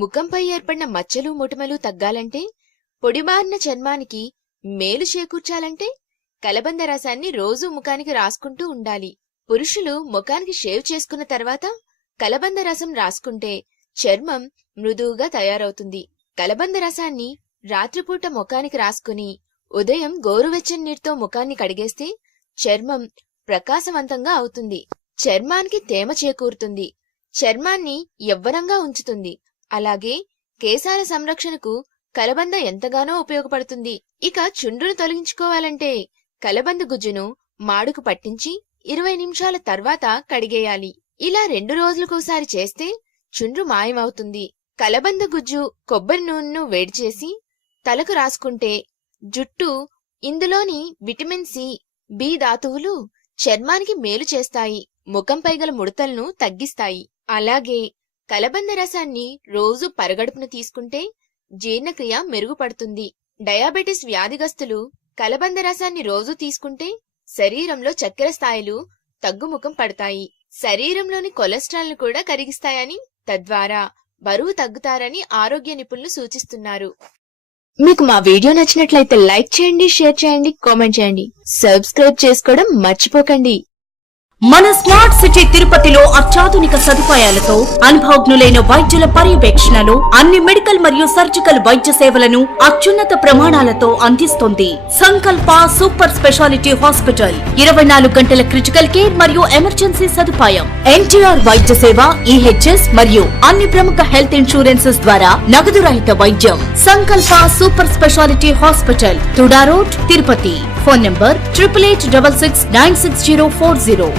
ముఖంపై ఏర్పడిన మచ్చలు మొటిమలు తగ్గాలంటే, పొడిబారిన చర్మానికి మేలు చేకూర్చాలంటే కలబంద రసాన్ని రోజూ ముఖానికి రాసుకుంటూ ఉండాలి. పురుషులు ముఖానికి షేవ్ చేసుకున్న తర్వాత కలబంద రసం రాసుకుంటే చర్మం మృదువుగా తయారవుతుంది. కలబంద రసాన్ని రాత్రిపూట ముఖానికి రాసుకుని ఉదయం గోరువెచ్చని నీటితో ముఖాన్ని కడిగేస్తే చర్మం ప్రకాశవంతంగా అవుతుంది. చర్మానికి తేమ చేకూరుతుంది. చర్మాన్ని యవ్వనంగా ఉంచుతుంది. అలాగే కేశాల సంరక్షణకు కలబంద ఎంతగానో ఉపయోగపడుతుంది. ఇక చుండ్రును తొలగించుకోవాలంటే కలబంద గుజ్జును మాడుకు పట్టించి 20 నిమిషాల తర్వాత కడిగేయాలి. ఇలా 2 రోజులకోసారి చేస్తే చుండ్రు మాయమవుతుంది. కలబంద గుజ్జు కొబ్బరి నూనెను వేడి చేసి తలకు రాసుకుంటే జుట్టు, ఇందులోని విటమిన్ సి, బి ధాతువులు చర్మానికి మేలు చేస్తాయి. ముఖంపై గల ముడతలను తగ్గిస్తాయి. అలాగే కలబంద రసాన్ని రోజు పరగడుపున తీసుకుంటే జీర్ణక్రియ మెరుగుపడుతుంది. డయాబెటిస్ వ్యాధిగ్రస్తులు కలబంద రసాన్ని రోజు తీసుకుంటే శరీరంలో చక్కెర స్థాయిలు తగ్గుముఖం పడతాయి. శరీరంలోని కొలెస్ట్రాల్ ను కూడా కరిగిస్తాయని, తద్వారా బరువు తగ్గుతారని ఆరోగ్య నిపుణులు సూచిస్తున్నారు. మీకు మా వీడియో నచ్చినట్లయితే లైక్ చేయండి, షేర్ చేయండి, కామెంట్ చేయండి. సబ్స్క్రైబ్ చేసుకోవడం మర్చిపోకండి. మన స్మార్ట్ సిటీ తిరుపతిలో అత్యాధునిక సదుపాయాలతో అనుభవజ్ఞులైన వైద్యుల పర్యవేక్షణలో అన్ని మెడికల్ మరియు సర్జికల్ వైద్య సేవలను అత్యున్నత ప్రమాణాలతో అందిస్తుంది సంకల్ప సూపర్ స్పెషాలిటీ హాస్పిటల్. 24 గంటల క్రిటికల్ కేర్ మరియు ఎమర్జెన్సీ సదుపాయం, ఎన్టీఆర్ వైద్య సేవ, ఈహెచ్ఎస్ మరియు అన్ని ప్రముఖ హెల్త్ ఇన్సూరెన్సెస్ ద్వారా నగదు రహిత వైద్యం. సంకల్ప super speciality hospital, TUDA road, Tirupati. Phone number 8886696040.